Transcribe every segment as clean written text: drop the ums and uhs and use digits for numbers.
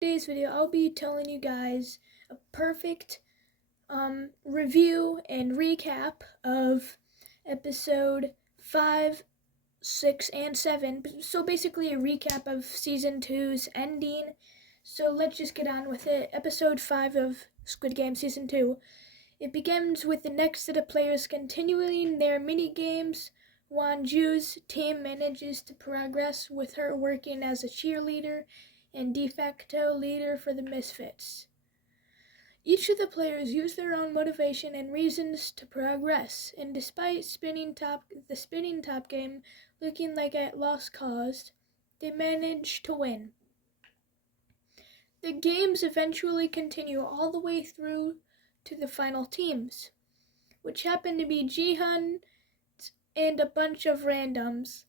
Today's video, I'll be telling you guys a perfect review and recap of episode 5, 6, and 7. So basically a recap of season 2's ending. So let's just get on with it. Episode 5 of Squid Game season 2. It begins with the next set of players continuing their mini games. Wanju's team manages to progress with her working as a cheerleader and de facto leader for the Misfits. Each of the players use their own motivation and reasons to progress, and despite the spinning top game looking like a lost cause, they manage to win. The games eventually continue all the way through to the final teams, which happen to be Jihan and a bunch of randoms.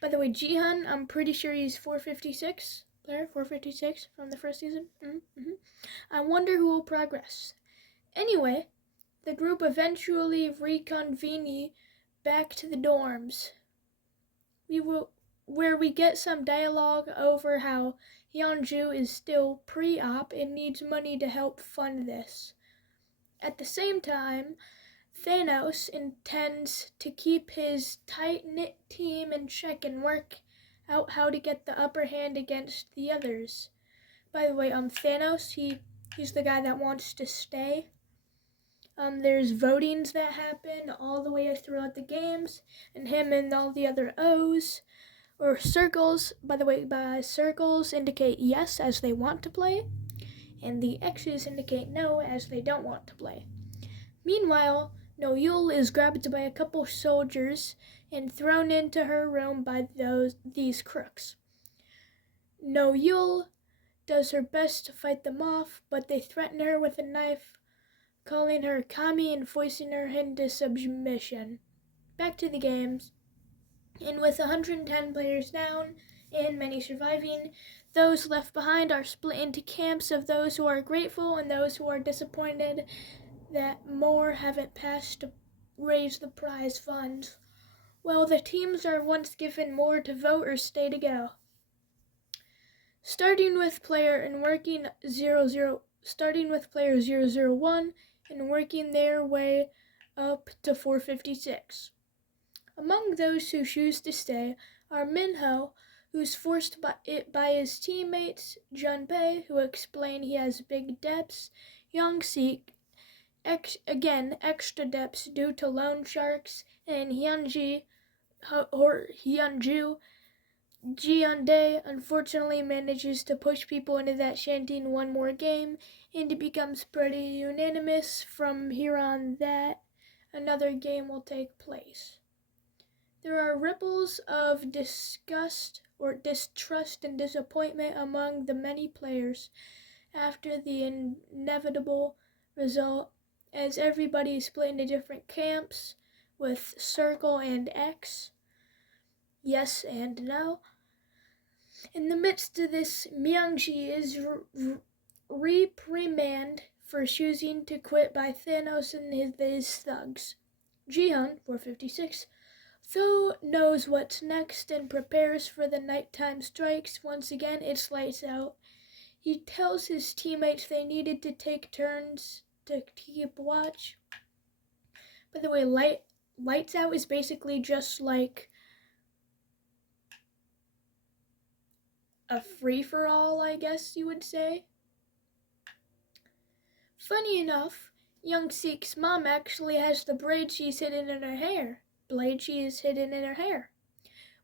By the way, Jihan, I'm pretty sure he's 456 player, 456 from the first season. I wonder who will progress. Anyway, the group eventually reconvene back to the dorms. Where we get some dialogue over how Hyunju is still pre-op and needs money to help fund this. At the same time, Thanos intends to keep his tight-knit team in check and work out how to get the upper hand against the others. By the way, Thanos, he's the guy that wants to stay. There's votings that happen all the way throughout the games, and him and all the other O's, or circles, by the way, circles indicate yes as they want to play, and the X's indicate no as they don't want to play. Meanwhile, No-Yul is grabbed by a couple soldiers and thrown into her room by these crooks. No-Yul does her best to fight them off, but they threaten her with a knife, calling her Kami and forcing her into submission. Back to the games. And with 110 players down and many surviving, those left behind are split into camps of those who are grateful and those who are disappointed that more haven't passed to raise the prize funds. Well, the teams are once given more to vote or stay to go. Starting with player 001 and working their way up to 456. Among those who choose to stay are Minho, who's forced by his teammates, Junpei, who explain he has big debts, Young-sik, extra depths due to loan sharks, and Hyunju. Jiande unfortunately manages to push people into that shanty in one more game, and it becomes pretty unanimous from here on that another game will take place. There are ripples of disgust or distrust and disappointment among the many players after the inevitable result, as everybody is split into different camps with Circle and X, yes and no. In the midst of this, Myung-ji is reprimanded for choosing to quit by Thanos and his thugs. Jihan, 456, though knows what's next and prepares for the nighttime strikes. Once again, it's lights out. He tells his teammates they needed to take turns to keep watch. By the way, lights out is basically just like a free-for-all, I guess you would say. Funny enough, Young-sik's mom actually has the blade she's hidden in her hair,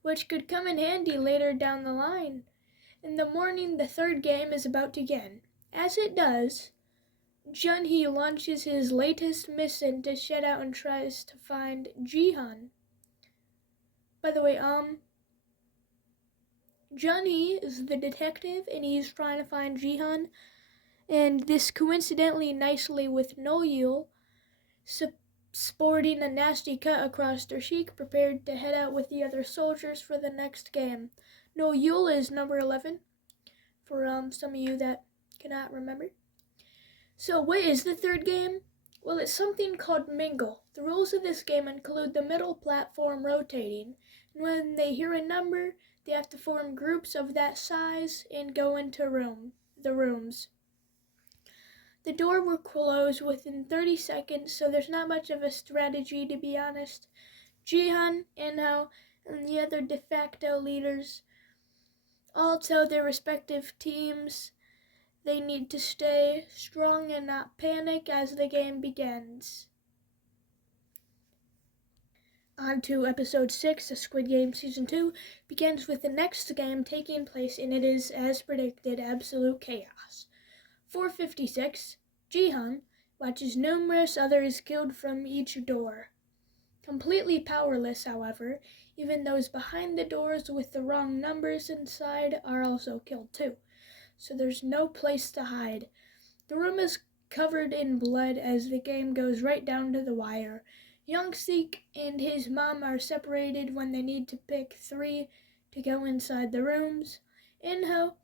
which could come in handy later down the line. In the morning, the third game is about to begin. As it does, Junhee launches his latest mission to shed out and tries to find Jihan. By the way, Junhee is the detective and he's trying to find Jihan, and this coincidentally nicely with No-Yul sporting a nasty cut across their cheek, prepared to head out with the other soldiers for the next game. No-Yul is number 11, for some of you that cannot remember. So what is the third game? Well, it's something called Mingle. The rules of this game include the middle platform rotating, and when they hear a number, they have to form groups of that size and go into a room. the rooms. The door will close within 30 seconds, so there's not much of a strategy, to be honest. Jihan, Inho, and the other de facto leaders all tell their respective teams they need to stay strong and not panic as the game begins. On to episode 6 of Squid Game Season 2 begins with the next game taking place, and it is, as predicted, absolute chaos. 4:56, Jihan watches numerous others killed from each door. Completely powerless, however, even those behind the doors with the wrong numbers inside are also killed too, so there's no place to hide. The room is covered in blood as the game goes right down to the wire. Young-sik and his mom are separated when they need to pick 3 to go inside the rooms. Inho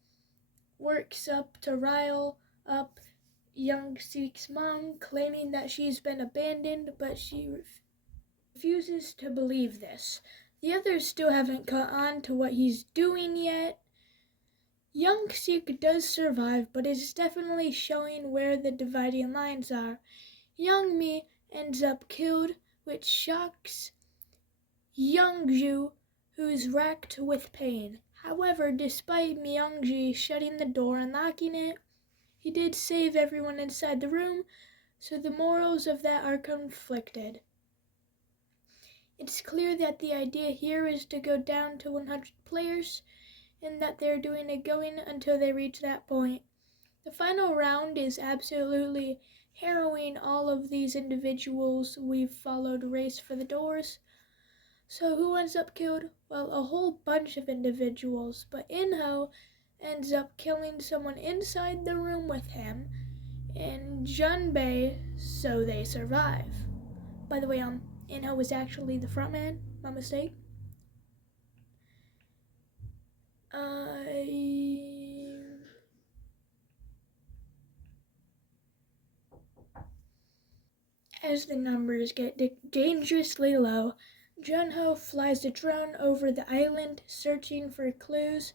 works up to rile up Young-sik's mom, claiming that she's been abandoned, but she refuses to believe this. The others still haven't caught on to what he's doing yet. Young-sik does survive, but is definitely showing where the dividing lines are. Young-mi ends up killed, which shocks Young-ju, who's racked with pain. However, despite Myung-ji shutting the door and locking it, he did save everyone inside the room, so the morals of that are conflicted. It's clear that the idea here is to go down to 100 players, and that they're doing it going until they reach that point. The final round is absolutely harrowing. All of these individuals we've followed race for the doors. So who ends up killed? Well, a whole bunch of individuals, but Inho ends up killing someone inside the room with him, and Junbei, so they survive. By the way, Inho was actually the front man, my mistake. As the numbers get dangerously low, Junho flies a drone over the island searching for clues.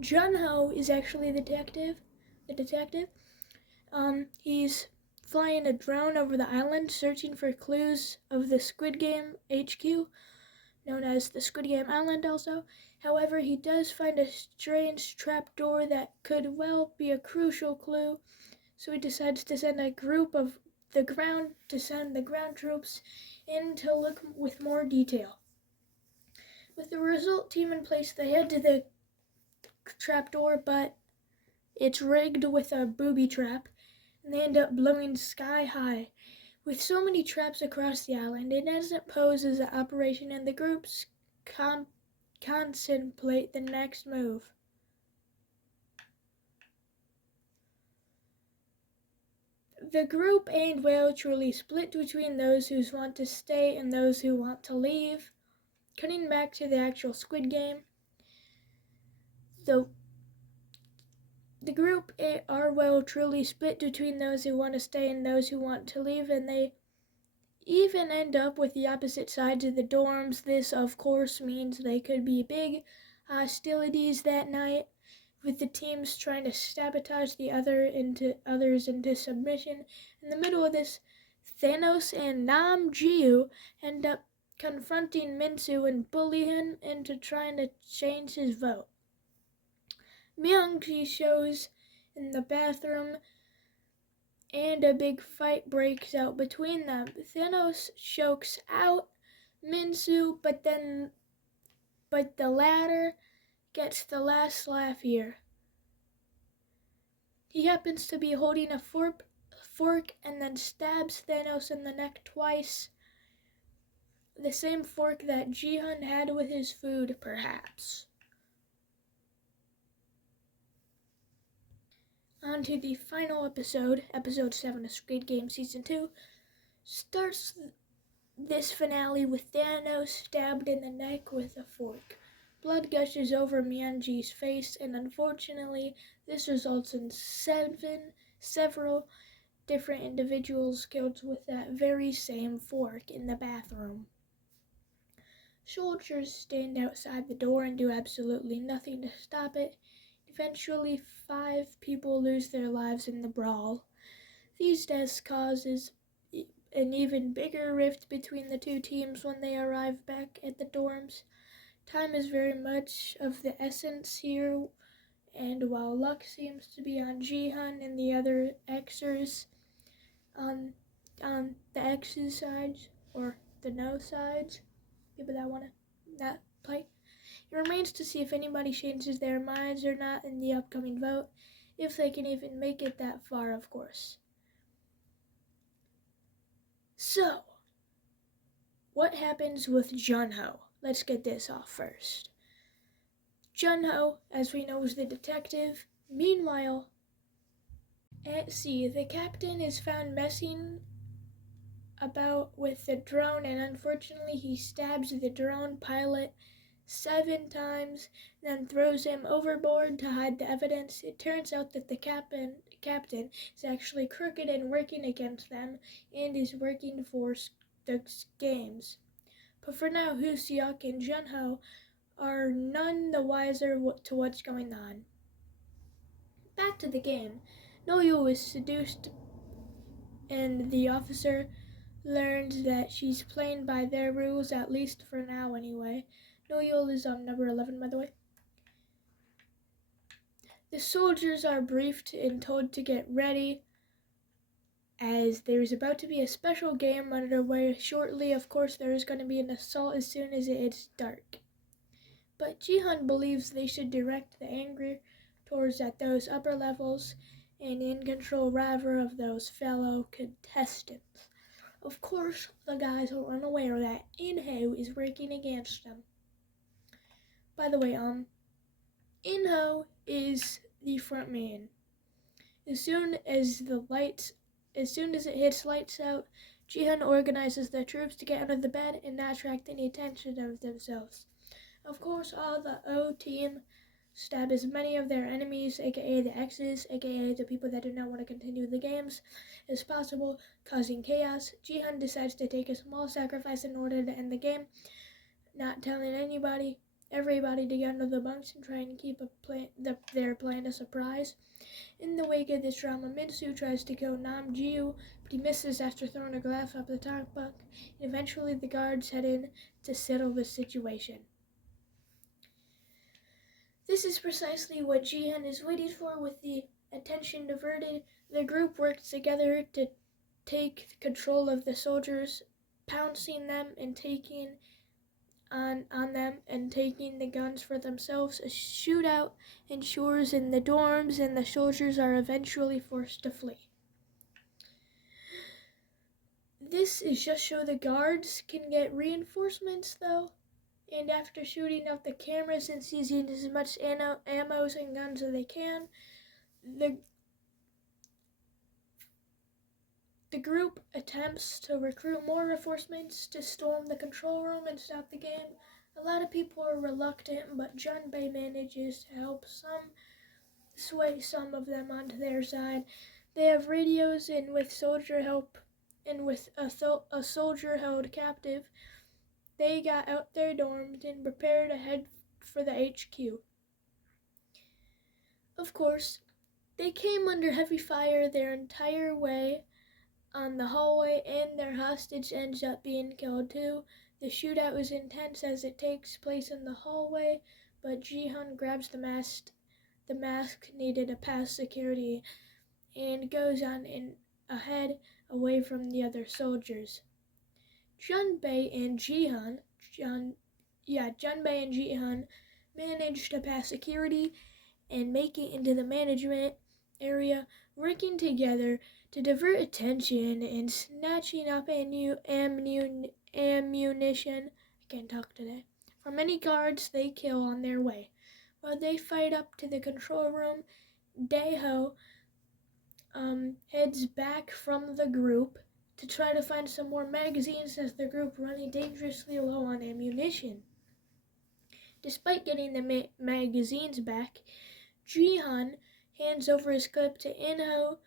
Junho is actually the detective. He's flying a drone over the island searching for clues of the Squid Game HQ, known as the Squid Game Island also. However, he does find a strange trapdoor that could well be a crucial clue, so he decides to send the ground troops in to look with more detail. With the result team in place, they head to the trapdoor, but it's rigged with a booby trap, and they end up blowing sky high. With so many traps across the island, it doesn't pose as an operation, and the groups contemplate the next move. The group ain't well truly split between those who want to stay and those who want to leave. Cutting back to the actual Squid Game, the group are well truly split between those who want to stay and those who want to leave, and they even end up with the opposite sides of the dorms. This, of course, means they could be big hostilities that night, with the teams trying to sabotage the others into submission. In the middle of this, Thanos and Nam Jiu end up confronting Minsu and bully him into trying to change his vote. Myung-ji shows in the bathroom, and a big fight breaks out between them. Thanos chokes out Minsu, but the latter gets the last laugh here. He happens to be holding a fork and then stabs Thanos in the neck twice. The same fork that Jihan had with his food, perhaps. On to the final episode 7 of Squid Game Season 2, starts this finale with Thanos stabbed in the neck with a fork. Blood gushes over Myung-ji's face, and unfortunately, this results in several different individuals killed with that very same fork in the bathroom. Soldiers stand outside the door and do absolutely nothing to stop it. Eventually, 5 people lose their lives in the brawl. These deaths causes an even bigger rift between the two teams when they arrive back at the dorms. Time is very much of the essence here, and while luck seems to be on Jihan and the other Xers on the X's sides, or the no sides, people that want to not play, it remains to see if anybody changes their minds or not in the upcoming vote, if they can even make it that far, of course. So, what happens with Junho? Let's get this off first. Junho, as we know, is the detective. Meanwhile, at sea, the captain is found messing about with the drone, and unfortunately he stabs the drone pilot 7 times, then throws him overboard to hide the evidence. It turns out that the captain is actually crooked and working against them, and is working for the games. But for now, Hoo-seok and Junho are none the wiser to what's going on. Back to the game. Noyul is seduced, and the officer learns that she's playing by their rules, at least for now anyway. Noyul is on number 11, by the way. The soldiers are briefed and told to get ready, as there's about to be a special game underway shortly. Of course, there is going to be an assault as soon as it's dark. But Jihan believes they should direct the anger towards at those upper levels and in control rather of those fellow contestants. Of course, the guys are unaware that Inho is working against them. By the way, Inho is the front man. As soon as it hits lights out, Jihan organizes the troops to get out of the bed and not attract any attention of themselves. Of course, all the O team stab as many of their enemies, aka the X's, aka the people that do not want to continue the games, as possible, causing chaos. Jihan decides to take a small sacrifice in order to end the game, not telling everybody to get under the bunks and try and keep their plan a surprise. In the wake of this drama, Minsu tries to kill Namjiu, but he misses after throwing a glass off the top bunk, and eventually the guards head in to settle the situation. This is precisely what Jihan is waiting for. With the attention diverted, the group works together to take control of the soldiers, pouncing them and taking on them and taking the guns for themselves. A shootout ensures in the dorms, and the soldiers are eventually forced to flee. This is just so the guards can get reinforcements, though. And after shooting out the cameras and seizing as much ammos and guns as they can, the group attempts to recruit more reinforcements to storm the control room and stop the game. A lot of people are reluctant, but Junbei manages to help sway some of them onto their side. They have radios, and with soldier help, and with a soldier held captive, they got out their dorms and prepared to head for the HQ. Of course, they came under heavy fire their entire way on the hallway, and their hostage ends up being killed too. The shootout was intense as it takes place in the hallway, but Jihan grabs the mask. The mask needed to pass security and goes on ahead away from the other soldiers. Junbei and Jihan managed to pass security and make it into the management area, working together to divert attention and snatching up ammunition. I can't talk today. From many guards they kill on their way. While they fight up to the control room, Daeho heads back from the group to try to find some more magazines, as the group running dangerously low on ammunition. Despite getting the magazines back, Jihan hands over his clip to Inho,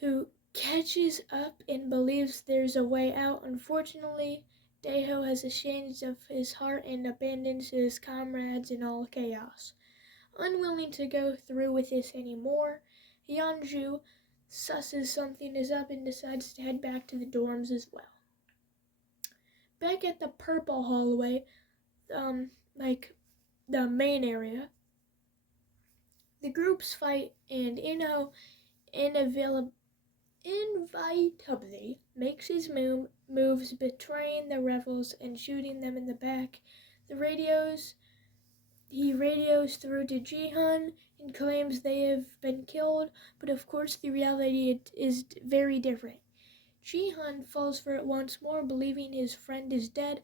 who catches up and believes there's a way out. Unfortunately, Daeho has a change of his heart and abandons his comrades in all chaos. Unwilling to go through with this anymore, Yeonju susses something is up and decides to head back to the dorms as well. Back at the purple hallway, like the main area, the groups fight and inevitably makes his moves, betraying the rebels and shooting them in the back. He radios through to Jihan and claims they have been killed, but of course the reality is very different. Jihan falls for it once more, believing his friend is dead,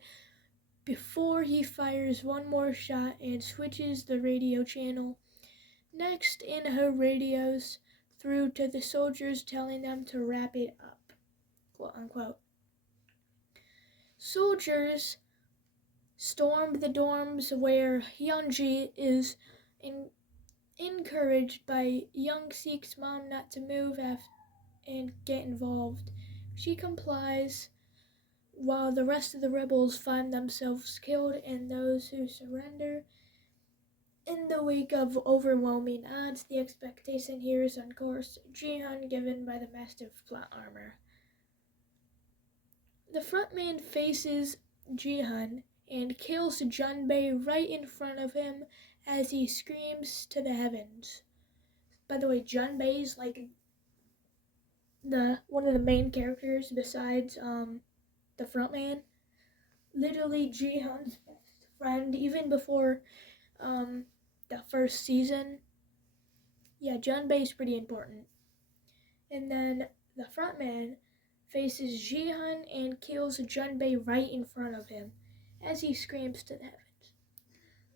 before he fires one more shot and switches the radio channel. Next, In-ho radios through to the soldiers, telling them to wrap it up, quote unquote. Soldiers storm the dorms where Hyunji is encouraged by Young Sik's mom not to move and get involved. She complies, while the rest of the rebels find themselves killed and those who surrender. In the wake of overwhelming odds, the expectation here is on course, Jihan given by the massive plot armor. The frontman faces Jihan and kills Junbei right in front of him as he screams to the heavens. By the way, Junbei is like one of the main characters besides the frontman. Literally Jihan's best friend, even before the first season. Yeah, Junbei is pretty important. And then the frontman faces Jihan and kills Junbei right in front of him as he screams to the heavens.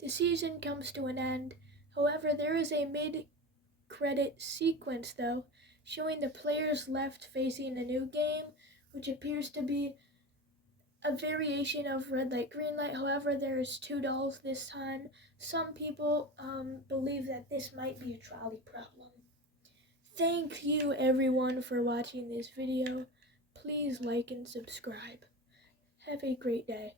The season comes to an end. However, there is a mid-credit sequence, though, showing the players left facing a new game, which appears to be a variation of red light, green light. However, there's two dolls this time. Some people believe that this might be a trolley problem. Thank you everyone for watching this video. Please like and subscribe. Have a great day.